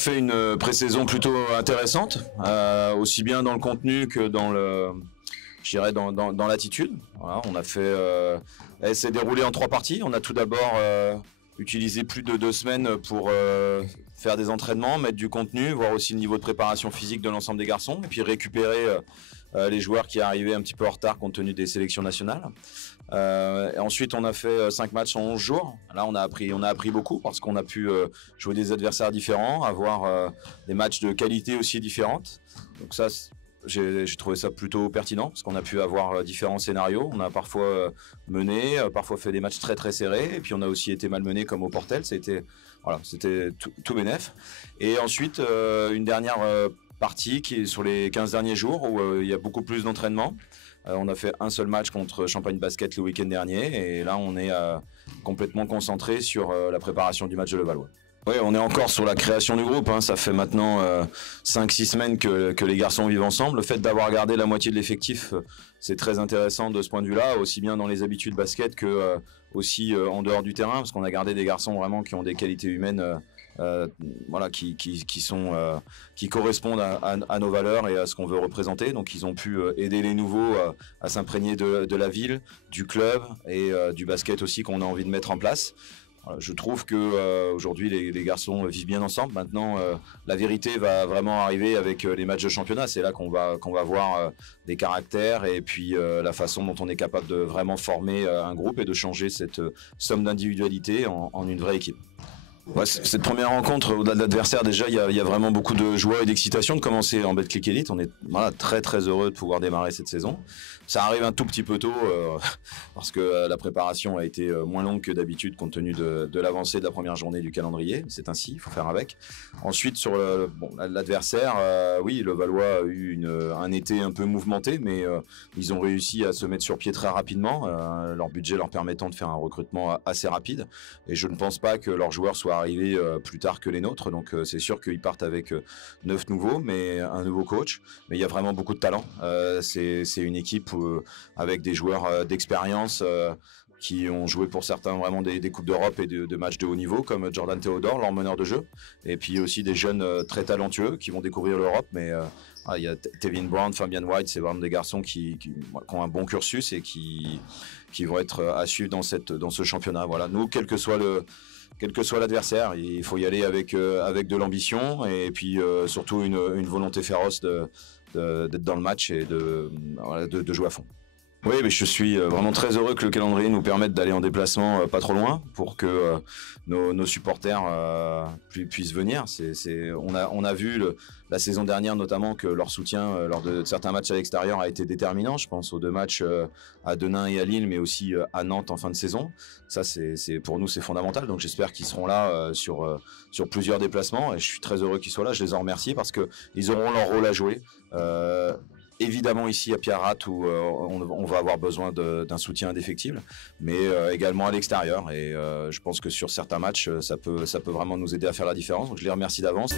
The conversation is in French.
fait une pré-saison plutôt intéressante, aussi bien dans le contenu que dans le, je dirais dans l'attitude. Voilà, on a fait, elle s'est déroulée en 3 parties. On a tout d'abord utilisé plus de 2 semaines pour faire des entraînements, mettre du contenu, voir aussi le niveau de préparation physique de l'ensemble des garçons, et puis récupérer les joueurs qui arrivaient un petit peu en retard compte tenu des sélections nationales. Et ensuite, on a fait 5 matchs en 11 jours. Là, on a appris beaucoup parce qu'on a pu jouer des adversaires différents, avoir des matchs de qualité aussi différentes. Donc ça, j'ai trouvé ça plutôt pertinent parce qu'on a pu avoir différents scénarios. On a parfois mené, parfois fait des matchs très très serrés, et puis on a aussi été malmené comme au Portel. C'était tout bénef. Et ensuite, une dernière partie qui est sur les 15 derniers jours où il y a beaucoup plus d'entraînement. On a fait un seul match contre Champagne Basket le week-end dernier, et là on est complètement concentré sur la préparation du match de Levallois. Oui, on est encore sur la création du groupe, hein. Ça fait maintenant 5-6 semaines que les garçons vivent ensemble. Le fait d'avoir gardé la moitié de l'effectif, c'est très intéressant de ce point de vue-là, aussi bien dans les habitudes basket que aussi en dehors du terrain, parce qu'on a gardé des garçons vraiment qui ont des qualités humaines voilà, qui correspondent à nos valeurs et à ce qu'on veut représenter. Donc ils ont pu aider les nouveaux à s'imprégner de la ville, du club et du basket aussi qu'on a envie de mettre en place. Je trouve que aujourd'hui les garçons vivent bien ensemble. Maintenant, la vérité va vraiment arriver avec les matchs de championnat. C'est là qu'on va voir des caractères et puis la façon dont on est capable de vraiment former un groupe et de changer cette somme d'individualité en une vraie équipe. Ouais, cette première rencontre, au-delà de l'adversaire, déjà, il y a vraiment beaucoup de joie et d'excitation de commencer en Betclic Elite. On est très très heureux de pouvoir démarrer cette saison. Ça arrive un tout petit peu tôt parce que la préparation a été moins longue que d'habitude compte tenu de l'avancée de la première journée du calendrier. C'est ainsi, il faut faire avec. Ensuite, sur l'adversaire, oui, Levallois a eu un été un peu mouvementé, mais ils ont réussi à se mettre sur pied très rapidement, leur budget leur permettant de faire un recrutement assez rapide. Et je ne pense pas que leurs joueurs soient arrivés plus tard que les nôtres, donc c'est sûr qu'ils partent avec 9 nouveaux, mais un nouveau coach. Mais il y a vraiment beaucoup de talent. C'est une équipe avec des joueurs d'expérience qui ont joué pour certains vraiment des Coupes d'Europe et de matchs de haut niveau, comme Jordan Theodore, leur meneur de jeu. Et puis aussi des jeunes très talentueux qui vont découvrir l'Europe. Mais il y a Tevin Brown, Fabian White, c'est vraiment des garçons qui ont un bon cursus et qui vont être à suivre dans ce championnat. Voilà. Nous, quel que soit l'adversaire, il faut y aller avec de l'ambition et puis surtout une volonté féroce d'être dans le match et de jouer à fond. Oui, mais je suis vraiment très heureux que le calendrier nous permette d'aller en déplacement pas trop loin pour que nos supporters puissent venir. On a vu la saison dernière notamment que leur soutien lors de certains matchs à l'extérieur a été déterminant. Je pense aux 2 matchs à Denain et à Lille, mais aussi à Nantes en fin de saison. Ça, pour nous, c'est fondamental. Donc j'espère qu'ils seront là sur plusieurs déplacements et je suis très heureux qu'ils soient là. Je les en remercie parce qu'ils auront leur rôle à jouer. Évidemment ici à Pierrat où on va avoir besoin d'un soutien indéfectible, mais également à l'extérieur. Et je pense que sur certains matchs, ça peut vraiment nous aider à faire la différence. Donc je les remercie d'avance.